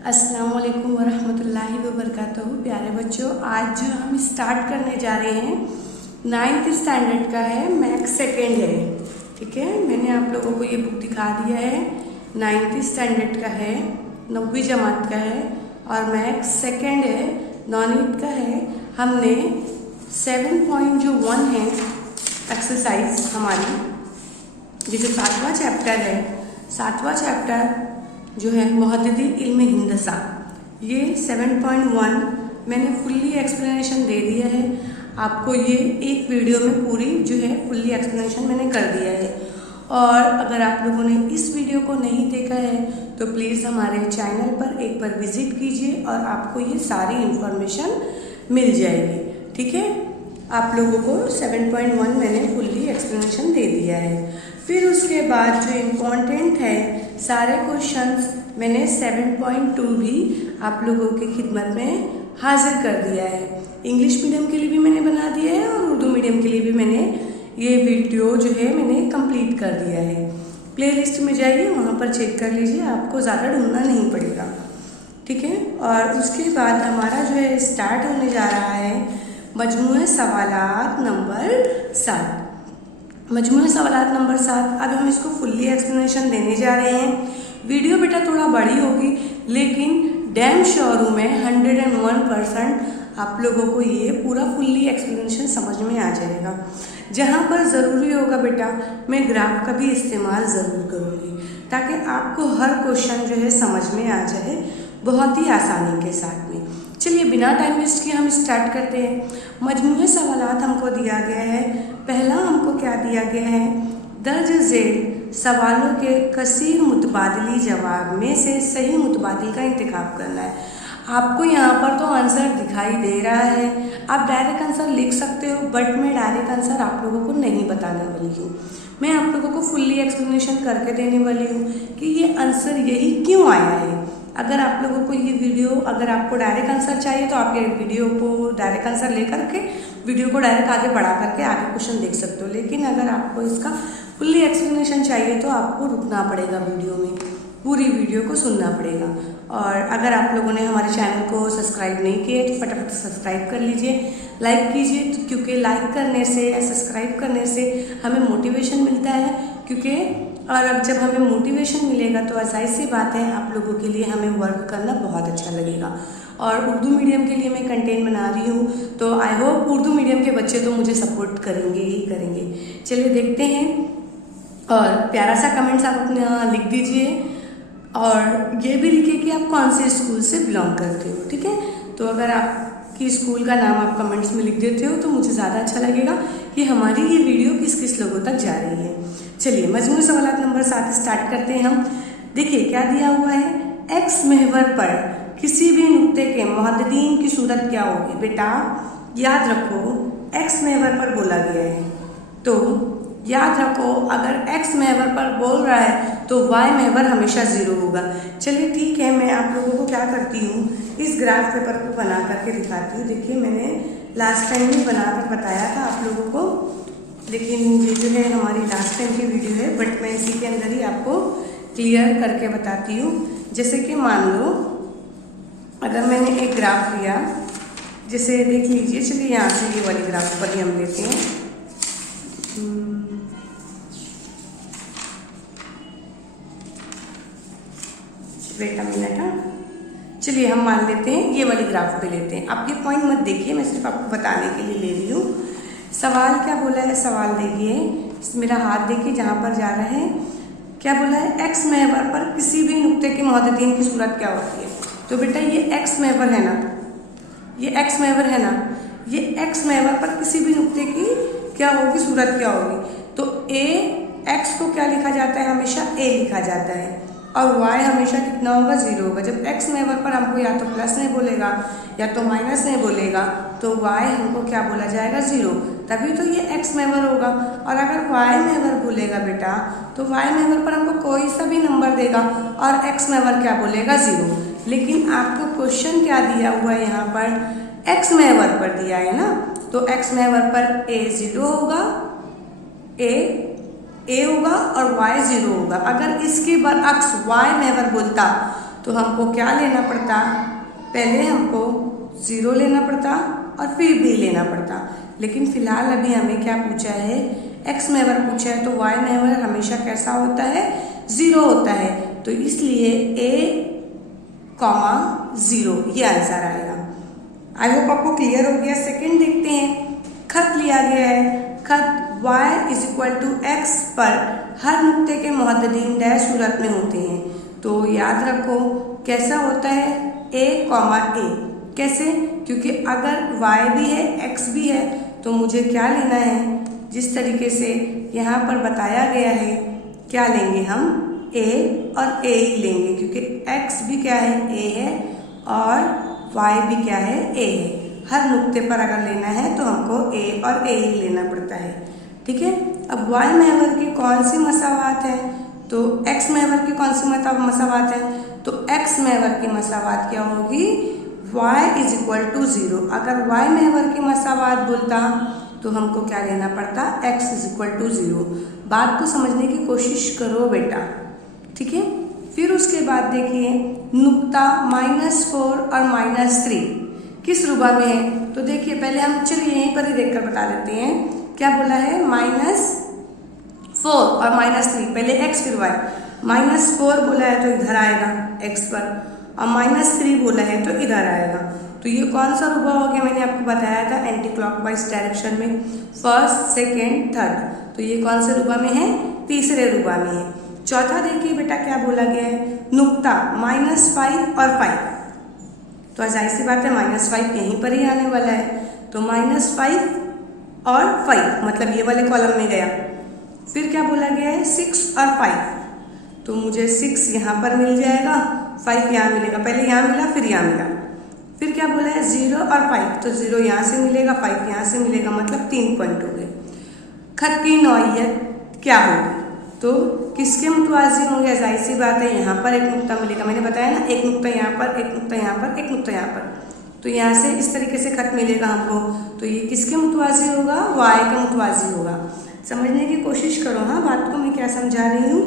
अस्सलाम वालेकुम वरहमतुल्लाहि वबरकातुहू। प्यारे बच्चों, आज जो हम स्टार्ट करने जा रहे हैं 9th स्टैंडर्ड का है, मैथ्स सेकेंड है। ठीक है, मैंने आप लोगों को ये बुक दिखा दिया है। 9th स्टैंडर्ड का है, 9वीं जमात का है और मैथ्स सेकेंड है, नॉन-ईट का है। हमने 7.1 है एक्सरसाइज हमारी, जैसे 7वां चैप्टर है। 7वां चैप्टर जो है मुहद्दिदी इल्म हिंदसा, ये 7.1 मैंने फुल्ली एक्सप्लेनेशन दे दिया है आपको। ये एक वीडियो में पूरी जो है फुल्ली एक्सप्लेनेशन मैंने कर दिया है। और अगर आप लोगों ने इस वीडियो को नहीं देखा है तो प्लीज़ हमारे चैनल पर एक बार विज़िट कीजिए और आपको ये सारी इन्फॉर्मेशन मिल जाएगी। ठीक है, आप लोगों को 7.1 मैंने फुल्ली एक्सप्लेनेशन दे दिया है। फिर उसके बाद जो इम्पोर्टेंट है सारे क्वेश्चंस मैंने 7.2 भी आप लोगों की खिदमत में हाजिर कर दिया है। इंग्लिश मीडियम के लिए भी मैंने बना दिया है और उर्दू मीडियम के लिए भी मैंने ये वीडियो जो है मैंने कंप्लीट कर दिया है। प्लेलिस्ट में जाइए, वहाँ पर चेक कर लीजिए, आपको ज़्यादा ढूंढना नहीं पड़ेगा। ठीक है, और उसके बाद हमारा जो है स्टार्ट होने जा रहा है मजमूए सवालात नंबर 7। मजमूए सवालात नंबर 7, अब हम इसको फुल्ली एक्सप्लेनेशन देने जा रहे हैं। वीडियो बेटा थोड़ा बड़ी होगी, लेकिन डैम श्योर हूँ मैं 101% आप लोगों को ये पूरा फुल्ली एक्सप्लेनेशन समझ में आ जाएगा। जहाँ पर ज़रूरी होगा बेटा मैं ग्राफ का भी इस्तेमाल ज़रूर करूँगी, ताकि आपको हर क्वेश्चन जो है समझ में आ जाए बहुत ही आसानी के साथ में। चलिए बिना टाइम वेस्ट किए हम स्टार्ट करते हैं। मजमूए सवालात हमको दिया गया है। पहला हमको क्या दिया गया है, दर्ज झेल सवालों के कसीर मुतबादली जवाब में से सही मुतबादिल का इंतखाब करना है। आपको यहाँ पर तो आंसर दिखाई दे रहा है, आप डायरेक्ट आंसर लिख सकते हो, बट मैं डायरेक्ट आंसर आप लोगों को नहीं बताने वाली हूँ। मैं आप लोगों को फुल्ली एक्सप्लेनेशन करके देने वाली हूँ कि ये आंसर यही क्यों आया है। अगर आप लोगों को ये वीडियो, अगर आपको डायरेक्ट आंसर चाहिए तो आप ये वीडियो को डायरेक्ट आंसर लेकर के वीडियो को डायरेक्ट आगे बढ़ा करके आगे क्वेश्चन देख सकते हो। लेकिन अगर आपको इसका फुल्ली एक्सप्लेनेशन चाहिए तो आपको रुकना पड़ेगा, वीडियो में पूरी वीडियो को सुनना पड़ेगा। और अगर आप लोगों ने हमारे चैनल को सब्सक्राइब नहीं किए तो फटाफट सब्सक्राइब कर लीजिए, लाइक कीजिए, तो क्योंकि लाइक करने से या सब्सक्राइब करने से हमें मोटिवेशन मिलता है। क्योंकि और अब जब हमें मोटिवेशन मिलेगा तो जाहिर सी बात है आप लोगों के लिए हमें वर्क करना बहुत अच्छा लगेगा। और उर्दू मीडियम के लिए मैं कंटेंट बना रही हूँ, तो आई होप उर्दू मीडियम के बच्चे तो मुझे सपोर्ट करेंगे ही करेंगे। चलिए देखते हैं, और प्यारा सा कमेंट्स आप अपने यहाँ लिख दीजिए और ये भी लिखिए कि आप कौन से स्कूल से बिलोंग करते हो। ठीक है, तो अगर आपकी स्कूल का नाम आप कमेंट्स में लिख देते हो तो मुझे ज़्यादा अच्छा लगेगा कि हमारी ये वीडियो किस किस लोगों तक जा रही है। चलिए मजमूई सवालात नंबर 7 स्टार्ट करते हैं हम। देखिए क्या दिया हुआ है, एक्स महवर पर किसी भी नुक्ते के मुहद्दिदीन की सूरत क्या होगी। बेटा याद रखो एक्स महवर पर बोला गया है, तो याद रखो अगर x महवर पर बोल रहा है तो y महवर हमेशा 0 होगा। चलिए ठीक है, मैं आप लोगों को क्या करती हूँ, इस ग्राफ पेपर को बना करके दिखाती हूँ। देखिए मैंने लास्ट टाइम भी बनाकर बताया था आप लोगों को, लेकिन ये जो है हमारी लास्ट टाइम की वीडियो है, बट मैं इसी के अंदर ही आपको क्लियर करके बताती हूँ। जैसे कि मान लो अगर मैंने एक ग्राफ लिया, जैसे देख लीजिए, चलिए यहाँ से ये वाली ग्राफ पर ही हम लेते हैं। वेट अ मिनट, हाँ चलिए हम मान लेते हैं ये वाली ग्राफ पे लेते हैं। आप ये पॉइंट मत देखिए, मैं सिर्फ आपको बताने के लिए ले रही हूँ। सवाल क्या बोला है, सवाल देखिए, मेरा हाथ देखिए जहाँ पर जा रहा है, क्या बोला है, एक्स महवर पर किसी भी नुक्ते के मुहद्दिदीन की सूरत क्या होती है। तो बेटा ये एक्स महवर है ना, ये एक्स महवर है ना, ये एक्स महवर पर किसी भी नुक्ते की क्या होगी, सूरत क्या होगी। तो ए एक्स को क्या लिखा जाता है, हमेशा ए लिखा जाता है, और y हमेशा कितना होगा, 0 होगा। जब x महवर पर हमको या तो प्लस नहीं बोलेगा या तो माइनस नहीं बोलेगा तो y हमको क्या बोला जाएगा, 0, तभी तो ये x महवर होगा। और अगर y महवर बोलेगा बेटा तो y महवर पर हमको कोई सा भी नंबर देगा और x महवर क्या बोलेगा, 0। लेकिन आपको क्वेश्चन क्या दिया हुआ है यहाँ पर, x महवर पर दिया है ना, तो x महवर पर a 0 होगा, a होगा और y 0 होगा। अगर इसके बरअक्स y महवर बोलता तो हमको क्या लेना पड़ता, पहले हमको 0 लेना पड़ता और फिर b लेना पड़ता। लेकिन फिलहाल अभी हमें क्या पूछा है, x में अगर पूछा है तो y में अगर हमेशा कैसा होता है, 0 होता है। तो इसलिए a, 0 ये आंसर आएगा। आई होप आपको क्लियर हो गया। सेकंड देखते हैं, खत लिया गया है, खत y is equal to x पर हर नुक्ते के मुहद्दिदीन डैश सूरत में होते हैं। तो याद रखो कैसा होता है, a, a कैसे, क्योंकि अगर y भी है x भी है तो मुझे क्या लेना है, जिस तरीके से यहाँ पर बताया गया है, क्या लेंगे हम, a और a ही लेंगे, क्योंकि x भी क्या है, a है और y भी क्या है, a है। हर नुक्ते पर अगर लेना है तो हमको a और a ही लेना पड़ता है, ठीक है। अब y महवर की कौन सी मसावात है, तो x महवर की कौन सी मसावात है, तो x महवर की मसावात क्या होगी, y इज इक्वल टू 0। अगर y महवर की मसावात बोलता तो हमको क्या लेना पड़ता, x इज इक्वल टू 0। बात को समझने की कोशिश करो बेटा, ठीक है। फिर उसके बाद देखिए नुक्ता -4 और -3 किस रुबा में है, तो देखिए पहले हम चलिए यहीं पर ही देखकर बता देते हैं। क्या बोला है, -4 और -3, पहले x फिर y। -4 बोला है तो इधर आएगा x पर, और -3 बोला है तो इधर आएगा। तो ये कौन सा रुबा हो गया, मैंने आपको बताया था एंटी क्लॉकवाइज डायरेक्शन में, फर्स्ट, सेकेंड, थर्ड। तो ये कौन से रुबा में है, तीसरे रुबा में है। चौथा देखिए बेटा क्या बोला गया है, नुक्ता -5 और 5। तो जाहिर सी बात है -5 यहीं पर ही आने वाला है, तो -5 और 5 मतलब ये वाले कॉलम में गया। फिर क्या बोला गया है, 6 और 5, तो मुझे 6 यहाँ पर मिल जाएगा, 5 यहाँ मिलेगा, पहले यहाँ मिला फिर यहाँ मिला। फिर क्या बोला है, 0 और 5, तो 0 यहाँ से मिलेगा, 5 यहाँ से मिलेगा, मतलब 3 पॉइंट हो गए। खत की नौइयत क्या होगी, तो किसके मुतवाज़ी होंगे, जाहिर सी बात है यहाँ पर एक नुक्ता मिलेगा, मैंने बताया ना, एक नुक्ता यहाँ पर, एक नुक्ता यहाँ पर, एक नुक्ता यहाँ पर, तो यहाँ से इस तरीके से खत मिलेगा हमको। तो ये किसके मुतवाज़ी होगा, y के मुतवाज़ी होगा। समझने की कोशिश करो, हाँ बात को मैं क्या समझा रही हूँ,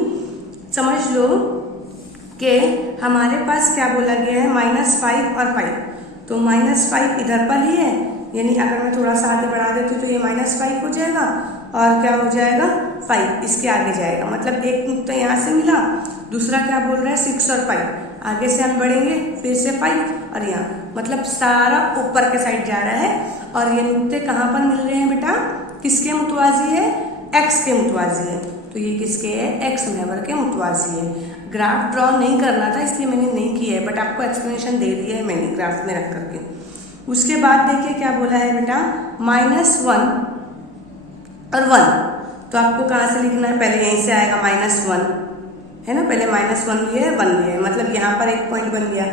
समझ लो कि हमारे पास क्या बोला गया है, -5 और 5, तो -5 इधर पर ही है, यानी अगर मैं थोड़ा सा आगे बढ़ा देती हूँ तो ये -5 हो जाएगा, और क्या हो जाएगा, 5 इसके आगे जाएगा, मतलब एक नुक्ता यहाँ से मिला, दूसरा क्या बोल रहा है, 6 और 5, आगे से हम बढ़ेंगे फिर से 5 और यहाँ, मतलब सारा ऊपर के साइड जा रहा है। और ये नुक्ते कहाँ पर मिल रहे हैं बेटा, किसके मुतवाज़ी है, x के मुतवाज़ी है, तो ये किसके है, x महवर के मुतवाज़ी है। ग्राफ ड्रॉ नहीं करना था इसलिए मैंने नहीं किया है, बट आपको एक्सप्लेनेशन दे दिया है मैंने ग्राफ में रख करके। उसके बाद देखिए क्या बोला है बेटा, -1 और 1, तो आपको कहाँ से लिखना है, पहले यहीं से आएगा -1 है ना, पहले -1 लिए 1 लिए, मतलब यहाँ पर एक पॉइंट बन गया,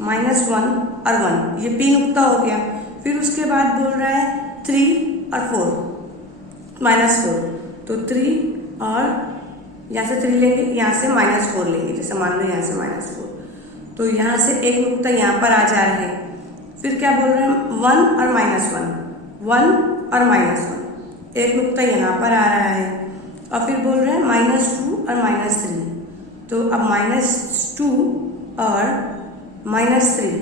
-1 और 1, ये p नुक्ता हो गया। फिर उसके बाद बोल रहा है 3 और 4, -4, तो 3 और यहाँ से 3 लेंगे, यहाँ से -4 लेंगे, जैसे मान लो यहाँ से -4, तो यहाँ से एक नुक्ता यहाँ पर आ जा रहा है। फिर क्या बोल रहे हैं, 1 और -1, 1 और -1, एक नुक्ता यहाँ पर आ रहा है, और फिर बोल रहे हैं -2 और -3, तो अब -2 और -3,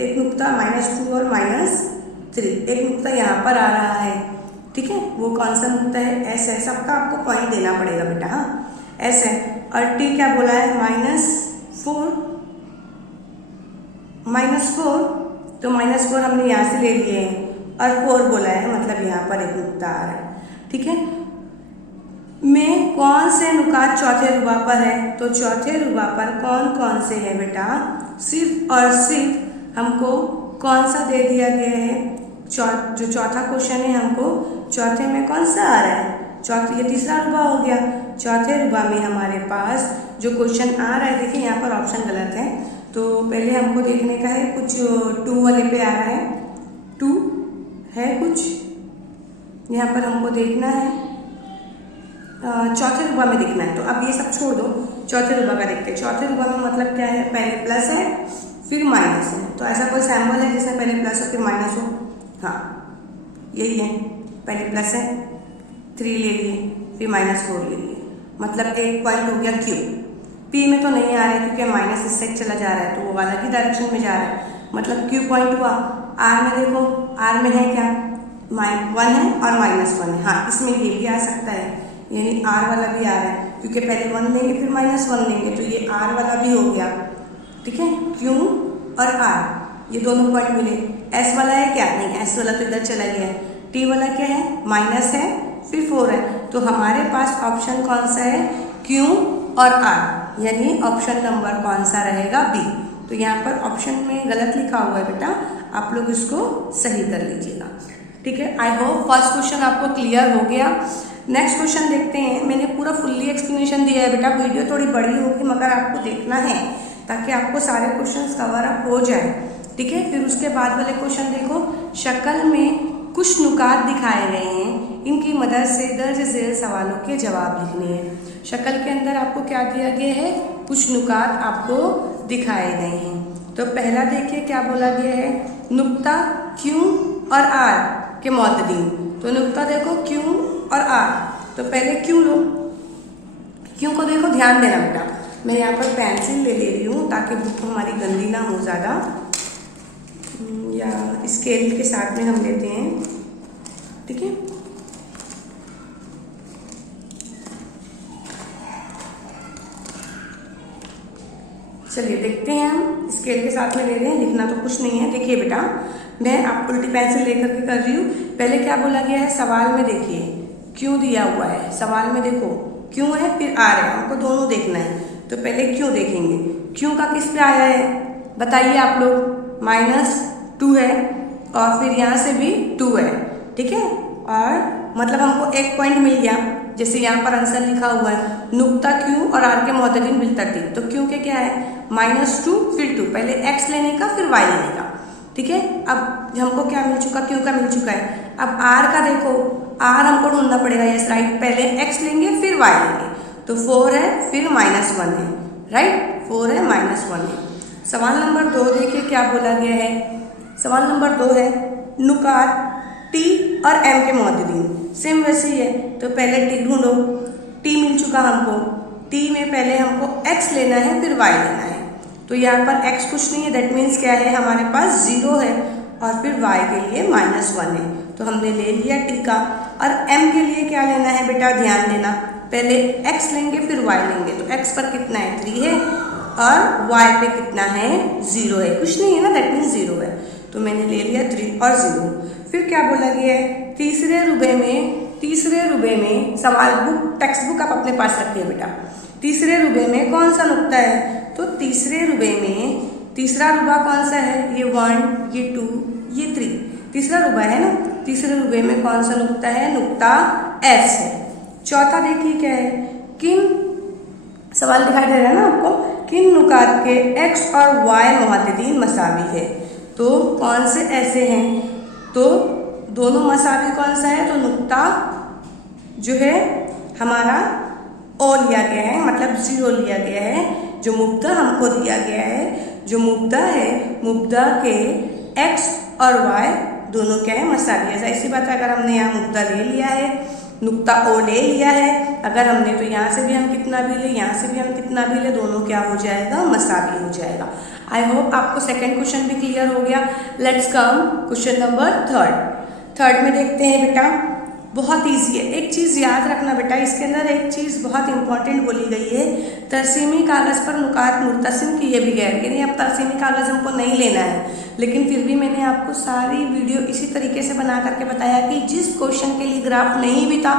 एक नुक्ता -2 और -3, एक नुक्ता यहाँ पर आ रहा है, ठीक है, वो कौन सा नुक्ता है, S है, सबका आपको पॉइंट देना पड़ेगा बेटा, हाँ S है। और T क्या बोला है, -4, तो -4 हमने यहाँ से ले लिए हैं, और 4 बोला है, मतलब यहाँ पर एक नुक्ता आ रहा है, ठीक है। में कौन से नुकात चौथे रुबा पर है, तो चौथे रुबा पर कौन कौन से है बेटा, सिर्फ और सिर्फ हमको कौन सा दे दिया गया है, जो चौथा क्वेश्चन है हमको चौथे में कौन सा आ रहा है, चौथे, ये तीसरा रुबा हो गया, चौथे रुबा में हमारे पास जो क्वेश्चन आ रहा है, देखिए यहाँ पर ऑप्शन गलत है, तो पहले हमको देखने का है, कुछ 2 वाले पे आ रहा है, 2 है कुछ, यहाँ पर हमको देखना है, चौथे रुबा में देखना है। तो अब ये सब छोड़ दो, चौथे रुबा का देखते हैं। चौथे रुबा में मतलब क्या है, पहले प्लस है फिर माइनस है, तो ऐसा कोई सैम्बल है जिसमें पहले प्लस हो फिर माइनस हो, हाँ यही है, पहले प्लस है 3 ले लिए फिर -4 ले लिए, मतलब एक पॉइंट हो गया Q, पी में तो नहीं आ रहा है क्योंकि माइनस इससे चला जा रहा है तो वो वाला की डायरेक्शन में जा रहा है, मतलब क्यू पॉइंट हुआ। आर में देखो, आर में है क्या, 1 है और -1 है। हाँ, इसमें ये भी आ सकता है, यानी आर वाला भी आ रहा है क्योंकि पहले 1 लेंगे फिर -1 लेंगे तो ये आर वाला भी हो गया। ठीक है, क्यू और आर ये दोनों पॉइंट मिले। एस वाला है क्या, नहीं एस वाला तो इधर चला गया है। टी वाला क्या है, माइनस है फिर 4 है, तो हमारे पास ऑप्शन कौन सा है, क्यू और आर, यानी ऑप्शन नंबर कौन सा रहेगा, बी। तो यहाँ पर ऑप्शन में गलत लिखा हुआ है बेटा, आप लोग इसको सही कर लीजिएगा। ठीक है, आई होप फर्स्ट क्वेश्चन आपको क्लियर हो गया। नेक्स्ट क्वेश्चन देखते हैं। मैंने पूरा फुल्ली एक्सप्लेनेशन दिया है बेटा, वीडियो थोड़ी बड़ी होगी मगर आपको देखना है ताकि आपको सारे क्वेश्चंस कवर अप हो जाए। ठीक है, फिर उसके बाद वाले क्वेश्चन देखो, शक्ल में कुछ नुकात दिखाए गए हैं, इनकी मदद से दर्ज झेल सवालों के जवाब लिखने हैं। शक्ल के अंदर आपको क्या दिया गया है, कुछ नुकात आपको दिखाए गए हैं। तो पहला देखिए क्या बोला गया है, नुक्ता क्यू और आर के मौजूदीन। तो नुक्ता देखो क्यू और आर, तो पहले क्यू लो, क्यू को देखो, ध्यान देना बेटा। मैं यहाँ पर पेंसिल ले रही हूँ ताकि बुक हमारी गंदी ना हो ज़्यादा, या स्केल के साथ में हम लेते हैं। ठीक है, चलिए देखते हैं, हम स्केल के साथ में ले रहे हैं, लिखना तो कुछ नहीं है। देखिए बेटा, मैं आप उल्टी पेंसिल लेकर के कर रही हूँ। पहले क्या बोला गया है, सवाल में देखिए क्यों दिया हुआ है, सवाल में देखो क्यों है फिर आर है, हमको दोनों देखना है। तो पहले क्यों देखेंगे, क्यों का किस पे आया है बताइए आप लोग, -2 है और फिर यहाँ से भी 2 है। ठीक है, और मतलब हमको एक पॉइंट मिल गया, जैसे यहाँ पर आंसर लिखा हुआ है, नुक्ता क्यू और आर के मौजूदीन बिलतरतीब। तो क्यों के क्या है, -2 फिर 2, पहले एक्स लेने का फिर वाई लेने का। ठीक है, अब हमको क्या मिल चुका, क्यू का मिल चुका है। अब आर का देखो, आर हमको ढूंढना पड़ेगा, यस राइट, पहले एक्स लेंगे फिर वाई लेंगे। तो 4 है फिर -1 है, राइट, 4 है -1 है। सवाल नंबर 2 देखिए क्या बोला गया है, सवाल नंबर 2 है, नुकात टी और एम के मौजूदीन। सेम वैसे ही है, तो पहले टी ढूंढो, टी मिल चुका हमको, टी में पहले हमको एक्स लेना है फिर वाई लेना है। तो यहाँ पर एक्स कुछ नहीं है, दैट मीन्स क्या है, हमारे पास 0 है और फिर वाई के लिए -1 है, तो हमने ले लिया टी का। और एम के लिए क्या लेना है बेटा, ध्यान देना, पहले एक्स लेंगे फिर वाई लेंगे। तो एक्स पर कितना है, 3 है और वाई पे कितना है, 0 है, कुछ नहीं है ना, दैट मीन्स 0 है। तो मैंने ले लिया 3 और 0। फिर क्या बोला गया है, तीसरे रुबे में सवाल बुक, टेक्स्ट बुक आप अपने पास रखिए बेटा। तीसरे रुबे में कौन सा नुक्ता है, तो तीसरे रुबे में तीसरा रुबा कौन सा है, ये 1, ये 2, ये 3, तीसरा रुबा है ना। तीसरे रुबे में कौन सा नुक्ता है, नुक्ता एस है। चौथा देखिए क्या है, किन, सवाल दिखाई दे रहा है ना आपको, किन नुकात के एक्स और वाई मुहद्दिदीन मसावी है। तो कौन से ऐसे हैं, तो दोनों मसावी कौन सा है, तो नुक्ता जो है हमारा ओ लिया गया है, मतलब 0 लिया गया है। जो मुब्दा हमको दिया गया है, जो मुब्दा है, मुब्दा के एक्स और वाई दोनों क्या है, मसावी है। ऐसी बात है, अगर हमने यहाँ मुब्दा ले लिया है, नुक्ता ओ ले लिया है, अगर हमने तो यहाँ से भी हम कितना भी ले, यहाँ से भी हम कितना भी ले, दोनों क्या हो जाएगा, मसावी हो जाएगा। आई होप आपको सेकंड क्वेश्चन भी क्लियर हो गया। Let's come question number third में देखते हैं बेटा, बहुत इजी है। एक चीज़ याद रखना बेटा, इसके अंदर एक चीज़ बहुत इंपॉर्टेंट बोली गई है, तरसीमी कागज़ पर नुकात मुर्तसिम किए बगैर, यानी अब तरसीमी कागज़ हमको नहीं लेना है, लेकिन फिर भी मैंने आपको सारी वीडियो इसी तरीके से बना करके बताया कि जिस क्वेश्चन के लिए ग्राफ नहीं भी था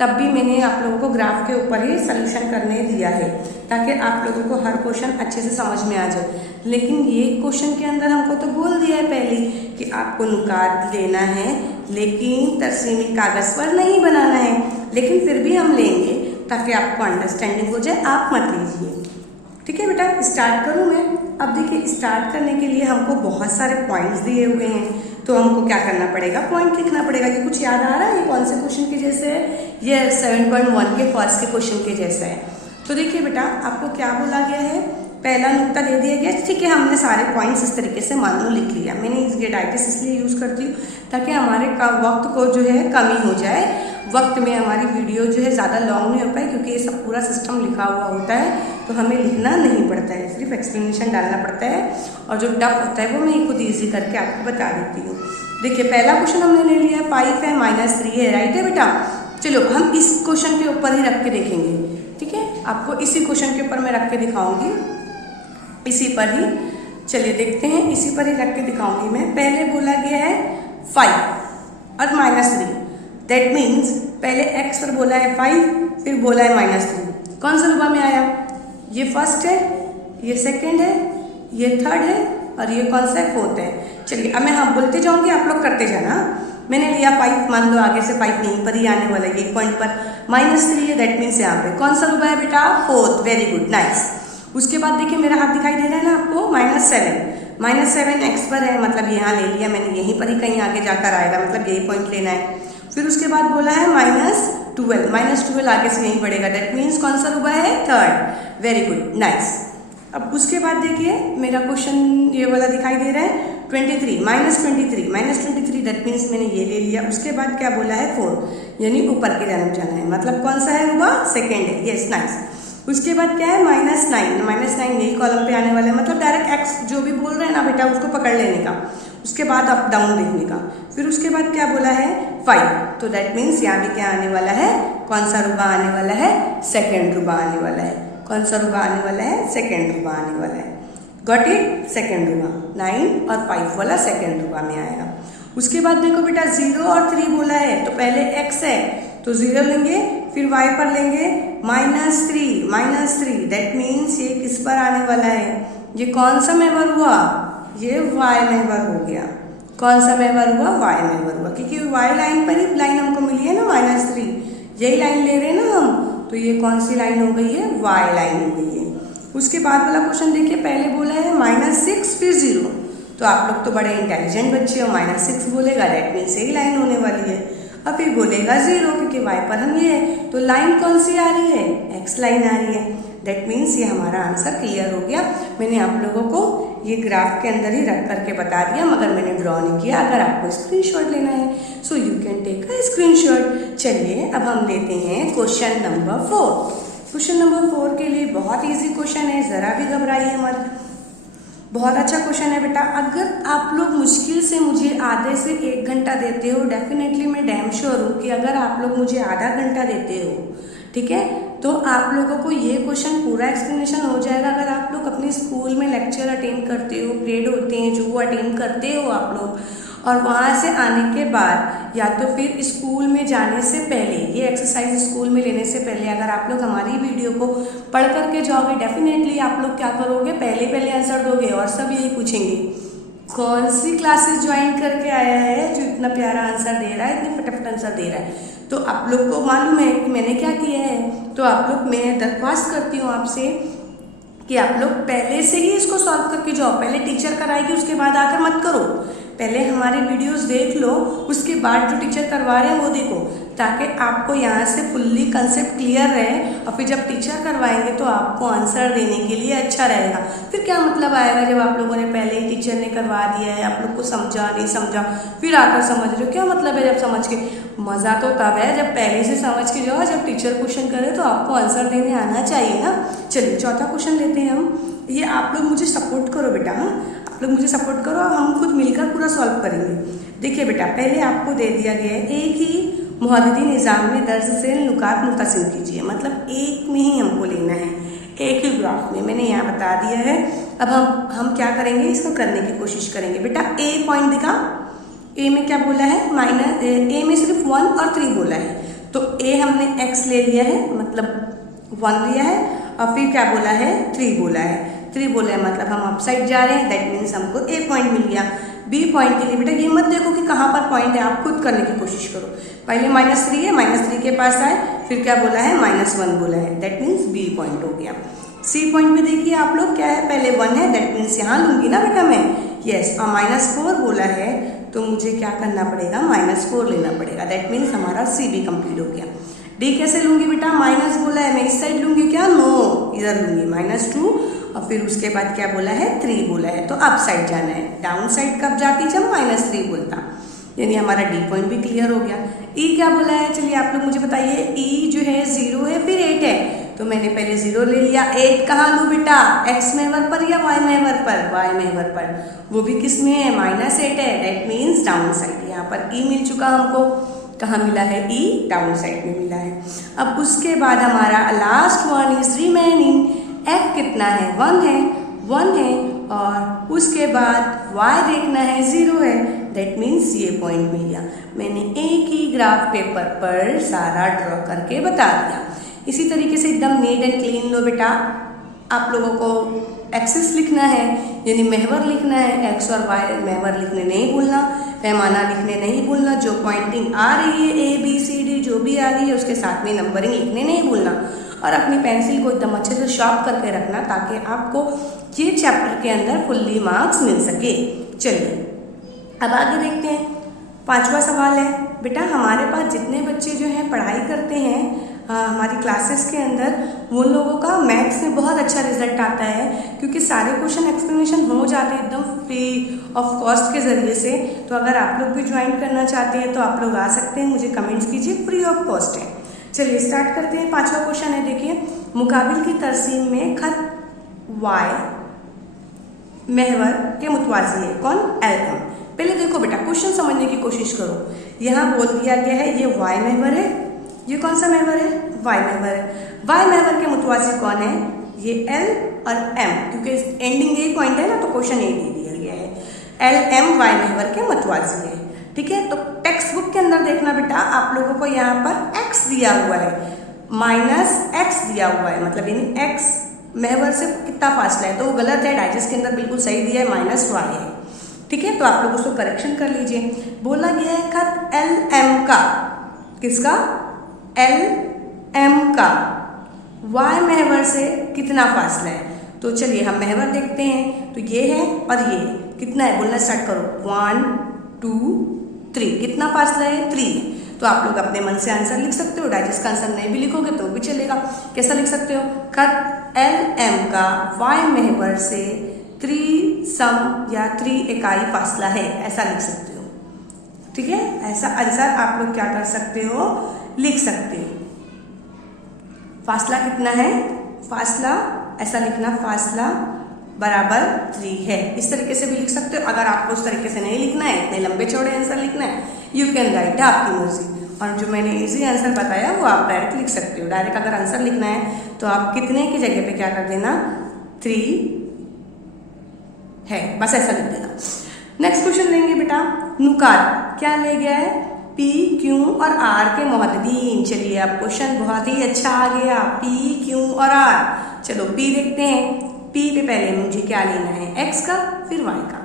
तब भी मैंने आप लोगों को ग्राफ के ऊपर ही सॉल्यूशन करने दिया है, ताकि आप लोगों को हर क्वेश्चन अच्छे से समझ में आ जाए। लेकिन ये क्वेश्चन के अंदर हमको तो बोल दिया है पहले कि आपको नुकात लेना है, लेकिन तरसीमी कागज़ पर नहीं बनाना है, लेकिन फिर भी हम लेंगे ताकि आपको अंडरस्टैंडिंग हो जाए, आप मत लीजिए। ठीक है बेटा, स्टार्ट करूँ मैं। अब देखिए, स्टार्ट करने के लिए हमको बहुत सारे पॉइंट्स दिए हुए हैं, तो हमको क्या करना पड़ेगा, पॉइंट लिखना पड़ेगा। ये कुछ याद आ रहा है, ये कौन से क्वेश्चन के जैसे है, ये 7.1 के फर्स्ट के क्वेश्चन के जैसा है। तो देखिए बेटा, आपको क्या बोला गया है, पहला नुक्ता दे दिया गया, ठीक है, हमने सारे पॉइंट्स इस तरीके से मान लो लिख लिया। मैंने इस ग्रेडाइटिस इसलिए यूज़ करती हूँ ताकि हमारे वक्त को जो है कमी हो जाए वक्त में हमारी वीडियो जो है ज़्यादा लॉन्ग नहीं हो पाए, क्योंकि ये सब पूरा सिस्टम लिखा हुआ होता है तो हमें लिखना नहीं पड़ता है, सिर्फ एक्सप्लेनेशन डालना पड़ता है, और जो टफ होता है वो मैं खुद ईजी करके आपको बता देती हूँ। देखिए पहला क्वेश्चन हमने ले लिया, 5 है -3 है, राइट है बेटा। चलो हम इस क्वेश्चन के ऊपर ही रख के देखेंगे, ठीक है, आपको इसी क्वेश्चन के ऊपर मैं रख के दिखाऊंगी, इसी पर ही। चलिए देखते हैं, इसी पर ही रख के दिखाऊंगी मैं। पहले बोला गया है 5 और -3, दैट मीन्स पहले x पर बोला है 5, फिर बोला है -3। कौन सा रुपा में आया? ये फर्स्ट है, ये सेकंड है, ये थर्ड है, और ये कौन सा है? फोर्थ है। चलिए अब मैं हाँ बोलते जाऊंगी, आप लोग करते जाना। मैंने लिया 5, मान लो आगे से 5 यहीं पर ही आने वाला है, एक पॉइंट पर। -3 है, दैट मीन्स यहाँ पे कौन सा रुपा है बेटा? फोर्थ। Very good, nice. उसके बाद देखिए मेरा हाथ दिखाई दे रहा है ना आपको, -7 x पर है, मतलब यहाँ ले लिया मैंने, यहीं पर ही कहीं आगे जाकर आएगा, मतलब यही पॉइंट लेना है। फिर उसके बाद बोला है -12 आगे से यहीं पड़ेगा, दैट मीन्स कौन सा रुपा है? थर्ड। Very good, nice. अब उसके बाद देखिए मेरा क्वेश्चन ये वाला दिखाई दे रहा है 23, -23 दैट मीन्स मैंने ये ले लिया। उसके बाद क्या बोला है? 4, यानी ऊपर की तरफ जाना है, मतलब कौन सा है रुपा? सेकेंड है, यस, नाइस। उसके बाद क्या है? -9 यही कॉलम पे आने वाला है, मतलब डायरेक्ट x जो भी बोल रहे हैं ना बेटा उसको पकड़ लेने का, उसके बाद अप डाउन देखने का। फिर उसके बाद क्या बोला है? 5, तो दैट मीन्स यहाँ भी क्या आने वाला है? कौन सा रुपा आने वाला है? सेकेंड रुपा आने वाला है। कौन सा रुपा आने वाला है? सेकेंड रुपा आने वाला है। Got it? सेकेंड रुपा, 9 और 5 वाला सेकेंड रुपा में आएगा। उसके बाद देखो बेटा 0 और 3 बोला है, तो पहले x है तो 0 लेंगे, फिर y पर लेंगे -3, दैट मीन्स ये किस पर आने वाला है? ये कौन सा मेवर हुआ? ये y मेवर हो गया। कौन सा मेवर हुआ? y मेवर हुआ, क्योंकि y लाइन पर ही लाइन हमको मिली है ना, -3 यही लाइन ले रहे हैं ना हम, तो ये कौन सी लाइन हो गई है? y लाइन हो गई है। उसके बाद वाला क्वेश्चन देखिए, पहले बोला है -6 फिर 0, तो आप लोग तो बड़े इंटेलिजेंट बच्चे हो, -6 बोलेगा दैट मीन्स यही लाइन होने वाली है, और फिर बोलेगा 0 क्योंकि y पर हम ये है, तो लाइन कौन सी आ रही है? x लाइन आ रही है, दैट मीन्स ये हमारा आंसर क्लियर हो गया। मैंने आप लोगों को ये ग्राफ के अंदर ही रख करके बता दिया, मगर मैंने ड्रॉ नहीं किया। अगर आपको स्क्रीनशॉट लेना है so you can take a screenshot. चलिए अब हम लेते हैं क्वेश्चन नंबर 4। क्वेश्चन नंबर 4 के लिए बहुत ईजी क्वेश्चन है, ज़रा भी घबराइए मत, बहुत अच्छा क्वेश्चन है बेटा। अगर आप लोग मुश्किल से मुझे आधे से 1 घंटा देते हो, डेफिनेटली मैं डैम श्योर हूँ कि अगर आप लोग मुझे आधा घंटा देते हो, ठीक है, तो आप लोगों को ये क्वेश्चन पूरा एक्सप्लेनेशन हो जाएगा। अगर आप लोग अपने स्कूल में लेक्चर अटेंड करते हो, पीरियड होते हैं जो वो अटेंड करते हो आप लोग, और वहाँ से आने के बाद या तो फिर स्कूल में जाने से पहले, ये एक्सरसाइज स्कूल में लेने से पहले अगर आप लोग हमारी वीडियो को पढ़ करके जाओगे, डेफिनेटली आप लोग क्या करोगे? पहले आंसर दोगे, और सब यही पूछेंगे कौन सी क्लासेस ज्वाइन करके आया है जो इतना प्यारा आंसर दे रहा है, इतने फटाफट आंसर दे रहा है। तो आप लोग को मालूम है कि मैंने क्या किया है, तो आप लोग, मैं दरख्वास्त करती हूँ आपसे कि आप लोग पहले से ही इसको सॉल्व करके जाओ। पहले टीचर कराएगी उसके बाद आकर मत करो, पहले हमारे वीडियोस देख लो, उसके बाद जो टीचर करवा रहे हैं वो देखो, ताकि आपको यहाँ से फुल्ली कंसेप्ट क्लियर रहे, और फिर जब टीचर करवाएंगे तो आपको आंसर देने के लिए अच्छा रहेगा। फिर क्या मतलब आएगा जब आप लोगों ने पहले ही टीचर ने करवा दिया है, आप लोग को समझा नहीं समझा, फिर आकर समझ रहे हो, क्या मतलब है? जब समझ के मज़ा तो तब है जब पहले से समझ के जाओ, जब टीचर क्वेश्चन करे तो आपको आंसर देने आना चाहिए ना। चलिए चौथा क्वेश्चन लेते हैं हम। ये आप लोग मुझे सपोर्ट करो बेटा, हाँ आप लोग मुझे सपोर्ट करो, हम खुद मिलकर पूरा सॉल्व करेंगे। देखिए बेटा, पहले आपको दे दिया गया है एक ही मुहद्दिदी निज़ाम में दर्ज से नुकात मुतसिम कीजिए, मतलब एक में ही हमको लेना है, एक ही ग्राफ में। मैंने यहाँ बता दिया है। अब हम क्या करेंगे, इसको करने की कोशिश करेंगे। बेटा ए पॉइंट दिखा, ए में क्या बोला है? ए में सिर्फ 1 और 3 बोला है, तो ए हमने x ले लिया है, मतलब 1 लिया है, और फिर क्या बोला है? 3 बोला है। 3 बोला है मतलब हम अपसाइड जा रहे हैं, दैट मीन्स हमको ए पॉइंट मिल गया। बी पॉइंट के लिए बेटा ये मत देखो कि कहाँ पर पॉइंट है, आप खुद करने की कोशिश करो। पहले -3 है, -3 के पास आए, फिर क्या बोला है? -1 बोला है, दैट मीन्स बी पॉइंट हो गया। सी पॉइंट में देखिए आप लोग क्या है, पहले 1 है, दैट मीन्स यहाँ लूंगी ना बेटा मैं, यस, और -4 बोला है तो मुझे क्या करना पड़ेगा? -4 लेना पड़ेगा, दैट मीन्स हमारा सी भी कंप्लीट हो गया। डी कैसे लूंगी बेटा? माइनस बोला है, मैं इस साइड लूंगी क्या? नो, इधर लूंगी -2, और फिर उसके बाद क्या बोला है? 3 बोला है, तो अप साइड जाना है। डाउन साइड कब जाती? जब -3 बोलता, यानी हमारा डी पॉइंट भी क्लियर हो गया। ई क्या बोला है, चलिए आप लोग मुझे बताइए। ई जो है 0 है फिर 8 है, तो मैंने पहले 0 ले लिया। 8 कहाँ लूँ बेटा, x महवर पर या y महवर पर, y महवर पर, वो भी किस में है, -8 है, दैट मीन्स डाउन साइड। यहाँ पर ई मिल चुका हमको, कहाँ मिला है, ई डाउन साइड में मिला है। अब उसके बाद हमारा last one is remaining, f कितना है, 1 है, 1 है, और उसके बाद y देखना है 0 है, दैट मीन्स ये पॉइंट मिल गया। मैंने एक ही ग्राफ पेपर पर सारा ड्रॉ करके बता दिया। इसी तरीके से एकदम नीट एंड क्लीन लो बेटा। आप लोगों को एक्सिस लिखना है, यानी महवर लिखना है, एक्स और वाई महवर लिखने नहीं भूलना, पैमाना लिखने नहीं भूलना। जो पॉइंटिंग आ रही है ए बी सी डी जो भी आ रही है उसके साथ में नंबरिंग लिखने नहीं भूलना, और अपनी पेंसिल को एकदम अच्छे से शार्प करके रखना ताकि आपको ये चैप्टर के अंदर फुल्ली मार्क्स मिल सके। चलिए अब आगे देखते हैं। 5वां सवाल है बेटा, हमारे पास जितने बच्चे जो हैं पढ़ाई करते हैं हमारी क्लासेस के अंदर, उन लोगों का मैथ्स में बहुत अच्छा रिजल्ट आता है, क्योंकि सारे क्वेश्चन एक्सप्लेनेशन हो जाते हैं एकदम फ्री ऑफ कॉस्ट के ज़रिए से। तो अगर आप लोग भी ज्वाइन करना चाहते हैं तो आप लोग आ सकते हैं, मुझे कमेंट्स कीजिए, फ्री ऑफ कॉस्ट है। चलिए स्टार्ट करते हैं। 5वां क्वेश्चन है, देखिए, मुकाबिल की तरसीम में खत y महवर के मुतवाज़ी है, कौन, LM। पहले देखो बेटा, क्वेश्चन समझने की कोशिश करो। यहाँ बोल दिया गया है ये y महवर है, ये कौन सा महवर है, y महवर है। y महवर के मुतवाज़ी कौन है, ये L और M, क्योंकि एंडिंग यही पॉइंट है ना, तो क्वेश्चन यही दे दिया गया है, LM y महवर के मुतवाज़ी है। ठीक है, तो टेक्स्ट बुक के अंदर देखना बेटा, आप लोगों को यहाँ पर x दिया हुआ है, -x दिया हुआ है, मतलब यानी x महवर से कितना फासला है, तो वो गलत है। डाइजेस्ट के अंदर बिल्कुल सही दिया है, -y है। ठीक है, तो आप लोग उसको करेक्शन कर लीजिए। बोला गया है खत LM का, किसका, LM का y महवर से कितना फासला है। तो चलिए हम महवर देखते हैं, तो ये है और ये कितना है, बोलना स्टार्ट करो, 1 2 3, कितना फासला है, 3। तो आप लोग अपने मन से आंसर लिख सकते हो, डाइजेस्ट का आंसर नहीं भी लिखोगे तो भी चलेगा। कैसा लिख सकते हो, खत LM का y महवर से 3 सम या 3 इकाई फासला है, ऐसा लिख सकते हो। ठीक है, ऐसा आंसर आप लोग क्या कर सकते हो, लिख सकते हो। फासला कितना है, फासला ऐसा लिखना, फासला बराबर 3 है, इस तरीके से भी लिख सकते हो। अगर आपको उस तरीके से नहीं लिखना है, इतने लंबे चौड़े आंसर लिखना है, यू कैन राइट, आपकी मर्जी। और जो मैंने इजी आंसर बताया वो आप डायरेक्ट लिख सकते हो। डायरेक्ट अगर आंसर लिखना है तो आप कितने की जगह पे क्या कर देना, 3 है, बस ऐसा लिख देना। नेक्स्ट क्वेश्चन लेंगे बेटा, नुकार क्या ले गया है, P, Q और R के मुहद्दिदीन। चलिए अब क्वेश्चन बहुत ही अच्छा आ गया, P, Q और R। चलो P देखते हैं। P पे पहले मुझे क्या लेना है, x का फिर y का।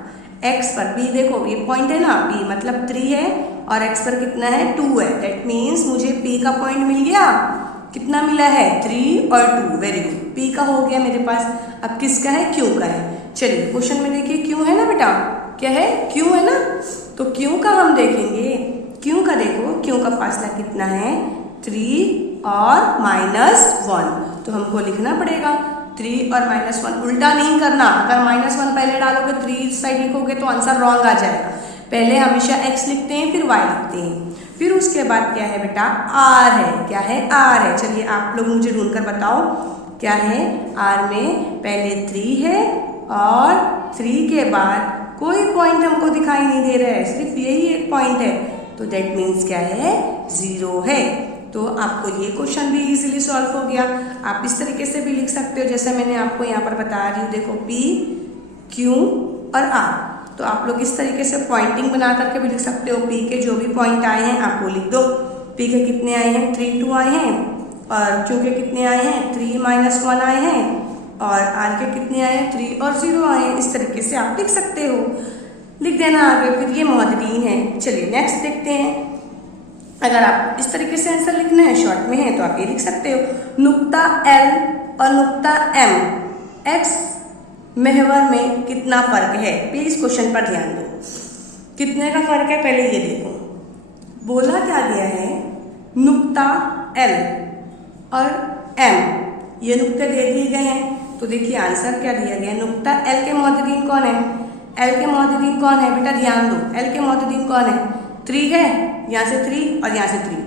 x पर P देखो ये पॉइंट है ना, P मतलब 3 है और x पर कितना है, 2 है, दैट मीन्स मुझे P का पॉइंट मिल गया, कितना मिला है, 3 और 2, वेरी गुड, P का हो गया मेरे पास। अब किसका है, Q का है। चलिए क्वेश्चन में देखिए Q है ना बेटा, क्या है, Q है ना, तो Q का हम देखेंगे। Q का देखो, Q का फासला कितना है, 3 और -1, तो हमको लिखना पड़ेगा 3 और -1, उल्टा नहीं करना। अगर -1 पहले डालोगे 3 इस साइड लिखोगे तो आंसर रॉन्ग आ जाएगा। पहले हमेशा x लिखते हैं फिर y लिखते हैं, फिर उसके बाद क्या है बेटा, r है, क्या है, r है। चलिए आप लोग मुझे ढूंढ कर बताओ क्या है, r में पहले 3 है और 3 के बाद कोई पॉइंट हमको दिखाई नहीं दे रहा है, सिर्फ यही एक पॉइंट है, तो दैट मीन्स क्या है, 0 है। तो आपको ये क्वेश्चन भी इजीली सॉल्व हो गया। आप इस तरीके से भी लिख सकते हो जैसे मैंने आपको यहाँ पर बता रही हूँ, देखो P, Q और R। तो आप लोग इस तरीके से पॉइंटिंग बना करके भी लिख सकते हो। P के जो भी पॉइंट आए हैं आप वो लिख दो। P के कितने आए हैं, 3 2 आए हैं, और Q के कितने आए हैं, 3 -1 आए हैं, और R के कितने आए हैं, 3 और 0 आए हैं। इस तरीके से आप लिख सकते हो, लिख देना आगे, फिर ये मुहद्दिदीन है। चलिए नेक्स्ट देखते हैं। अगर आप इस तरीके से आंसर लिखना है, शॉर्ट में है, तो आप ये लिख सकते हो, नुक्ता L और नुक्ता M x महवर में कितना फर्क है। प्लीज क्वेश्चन पर ध्यान दो, कितने का फर्क है पहले ये देखो। बोला क्या गया है, नुक्ता L और M, ये नुक्ते दे दिए गए हैं, तो देखिए आंसर क्या दिया गया है, नुक्ता L के मुहद्दिदीन कौन है, L के मुहद्दिदीन कौन है बेटा, ध्यान दो, L के मुहद्दिदीन कौन है, 3 है, यहाँ से 3 और यहाँ से 3,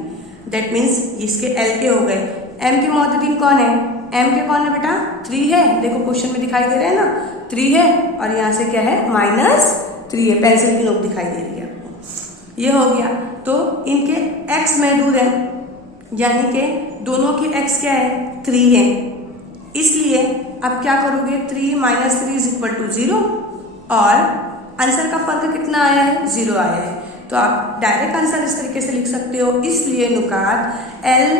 दैट मीन्स इसके एल के हो गए। एम के मौजूदीन कौन है? एम के कौन है बेटा? 3 है, देखो क्वेश्चन में दिखाई दे रहा है ना 3 है, और यहाँ से क्या है -3 है, पेंसिल की नोक दिखाई दे रही है आपको। ये हो गया। तो इनके x महदूद है, यानी कि दोनों के x क्या है? 3 है, इसलिए अब क्या करोगे? 3 - 3 = 0 और आंसर का फर्क कितना आया है? 0 आया है। तो आप डायरेक्ट आंसर इस तरीके से लिख सकते हो। इसलिए नुकात L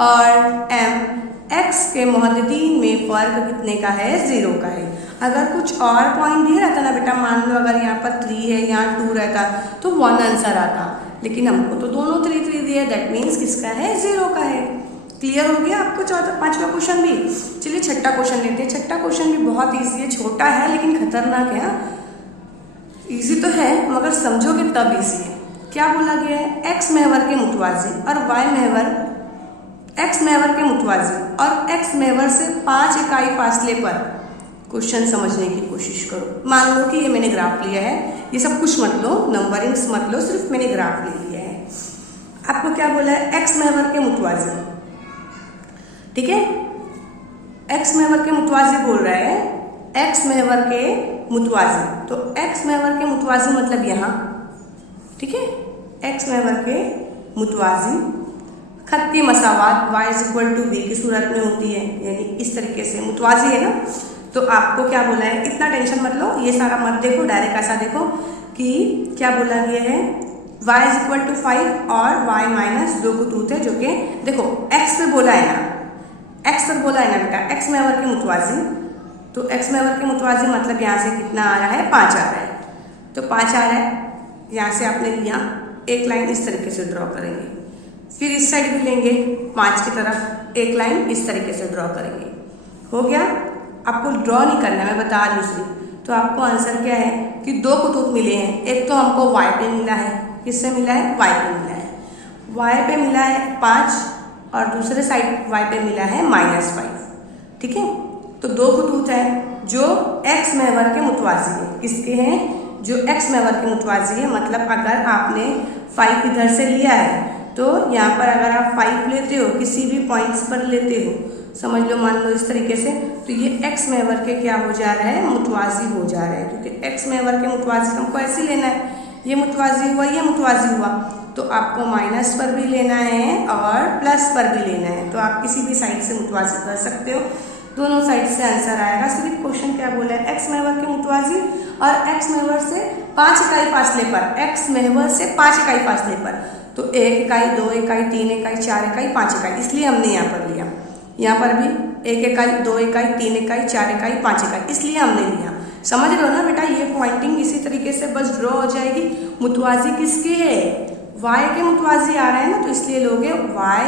और M x के मुहद्दिदीन में फ़र्क कितने का है? 0 का है। अगर कुछ और पॉइंट दिया रहता ना बेटा, मान लो अगर यहाँ पर 3 है, यहाँ 2 रहता तो 1 आंसर आता, लेकिन हमको तो दोनों 3 दिया, दैट मीन्स किसका है? 0 का है। क्लियर हो गया आपको पांचवा क्वेश्चन भी। चलिए छठा क्वेश्चन लेते हैं। छठा क्वेश्चन भी बहुत ईजी है, छोटा है लेकिन खतरनाक है। ईजी तो है मगर समझोगे तब ईजी है। क्या बोला गया है? x महवर के मुतवाज़ी और y महवर, x महवर के मुतवाज़ी और x महवर से 5 इकाई फासले पर क्वेश्चन समझने की कोशिश करो। मान लो कि ये मैंने ग्राफ लिया है, ये सब कुछ मत लो, नंबरिंग्स मत लो, सिर्फ मैंने ग्राफ ले लिया है। आपको क्या बोला है? x महवर के मुतवाज़ी, ठीक है, x महवर के मुतवाज़ी बोल रहा है, x महवर के मुतवाज़ी। तो x महवर के मुतवाज़ी मतलब यहाँ, ठीक है, x महवर के मुतवाज़ी खत्ती मसावात y = b की सूरत में होती है, यानी इस तरीके से मुतवाज़ी है ना। तो आपको क्या बोला है? इतना टेंशन मत लो, ये सारा मत देखो, डायरेक्ट ऐसा देखो कि क्या बोला गया है? y = 5 और y - 2 कुतूत है, जो कि देखो x पे बोला है ना, x पर बोला है ना बेटा, x महवर के मुतवाज़ी। तो x महवर के मुतवाज़ी मतलब यहाँ से कितना आ रहा है? 5 आ रहा है। तो 5 आ रहा है, यहाँ से आपने लिया, एक लाइन इस तरीके से ड्रॉ करेंगे, फिर इस साइड भी लेंगे 5 की तरफ, एक लाइन इस तरीके से ड्रॉ करेंगे। हो गया? आपको ड्रॉ नहीं करना, मैं बता रही हूँ सिर्फ। तो आपको आंसर क्या है कि 2 कुतूत मिले हैं। एक तो हमको y पे मिला है, किससे मिला है? y पे मिला है, y पे मिला है 5 और दूसरे साइड y पे मिला है -5, ठीक है। तो 2 कुतूत है जो x महवर के मुतवाज़ी है। किसके हैं? जो x महवर के मुतवाज़ी है। मतलब अगर आपने 5 इधर से लिया है तो यहाँ पर अगर आप 5 लेते हो, किसी भी पॉइंट्स पर लेते हो, समझ लो, मान लो इस तरीके से, तो ये x महवर के क्या हो जा रहा है? मुतवाज़ी हो जा रहा है, क्योंकि x महवर के मुतवाज़ी हमको ऐसे लेना है। ये मुतवाज़ी हुआ, ये मुतवाज़ी हुआ, तो आपको माइनस पर भी लेना है और प्लस पर भी लेना है। तो आप किसी भी साइड से मुतवाज़ी कर सकते हो, दोनों साइड से आंसर आएगा। सिर्फ क्वेश्चन क्या बोला है? x महवर के मुतवाज़ी और x महवर से 5 इकाई फासले पर, x महवर से 5 इकाई फासले पर। तो 1 इकाई, 2 इकाई, 3 इकाई, 4 इकाई, 5 इकाई, इसलिए हमने यहाँ पर लिया। यहाँ पर भी 1 इकाई, 2 इकाई, 3 इकाई, 4 इकाई, 5 इकाई, इसलिए हमने लिया। समझ लो ना बेटा, ये पॉइंटिंग इसी तरीके से बस ड्रॉ हो जाएगी। मुतवाज़ी किसकी है? y के मुतवाज़ी आ रहा है ना, तो इसलिए लोगे y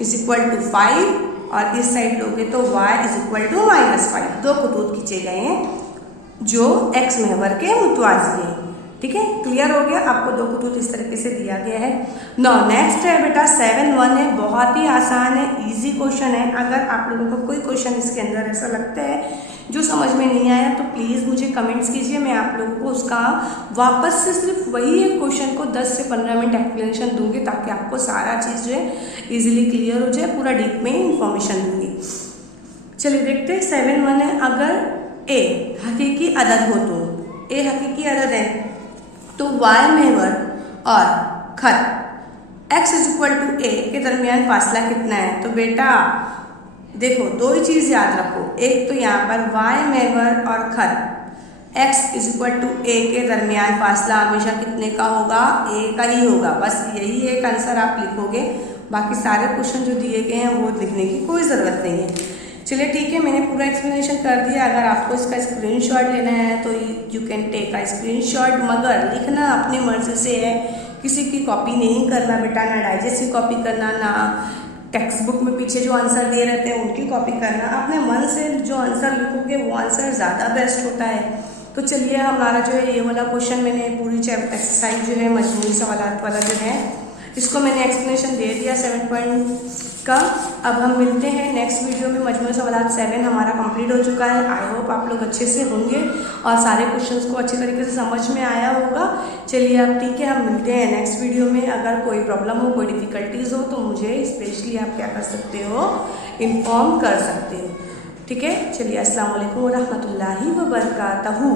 = 5 और इस साइड लोगे तो y = -5। 2 कुतूत खींचे गए हैं जो x महवर के मुतवाज़ी है, ठीक है। क्लियर हो गया? आपको 2 कुतूत इस तरीके से दिया गया है। नो नेक्स्ट है बेटा 7-1 है, बहुत ही आसान है, इजी क्वेश्चन है। अगर आप लोगों को कोई क्वेश्चन इसके अंदर ऐसा लगता है जो समझ में नहीं आया तो प्लीज़ मुझे कमेंट्स कीजिए, मैं आप लोगों को उसका वापस से सिर्फ वही एक क्वेश्चन को 10 से 15 मिनट एक्सप्लेनेशन दूंगी, ताकि आपको सारा चीज़ जो है ईजिली क्लियर हो जाए, पूरा डीप में इंफॉर्मेशन दूंगी। चलिए देखते हैं 7-1 है। अगर a हकीकी अदद हो तो, a हकीकी अदद है तो y महवर और खत x = a के दरमियान फासला कितना है? तो बेटा देखो, 2 ही चीज़ याद रखो। एक तो यहाँ पर y महवर और खत x = a के दरमियान फासला हमेशा कितने का होगा? a का ही होगा। बस यही एक आंसर आप लिखोगे, बाकी सारे क्वेश्चन जो दिए गए हैं वो लिखने की कोई ज़रूरत नहीं है। चलिए ठीक है, मैंने पूरा एक्सप्लेनेशन कर दिया। अगर आपको इसका स्क्रीनशॉट लेना है तो you can take a screenshot, मगर लिखना अपनी मर्जी से है, किसी की कॉपी नहीं करना बेटा, ना डाइजेस्ट की कॉपी करना, ना टेक्स्ट बुक में पीछे जो आंसर दिए रहते हैं उनकी कॉपी करना। अपने मन से जो आंसर लिखोगे वो आंसर ज़्यादा बेस्ट होता है। तो चलिए हमारा जो है ये वाला क्वेश्चन, मैंने पूरी एक्सरसाइज जो है मजमूई सवालात वाला जो है इसको मैंने एक्सप्लेनेशन दे दिया 7 पॉइंट का। अब हम मिलते हैं नेक्स्ट वीडियो में। मजमूई सवालात 7 हमारा कंप्लीट हो चुका है। आई होप आप लोग अच्छे से होंगे और सारे क्वेश्चंस को अच्छे तरीके से समझ में आया होगा। चलिए अब ठीक है, हम मिलते हैं नेक्स्ट वीडियो में। अगर कोई प्रॉब्लम हो, कोई डिफ़िकल्टीज़ हो तो मुझे स्पेशली आप क्या कर सकते हो, इन्फॉर्म कर सकते हो। ठीक है, चलिए अस्सलाम वालेकुम व रहमतुल्लाहि व बरकातहू।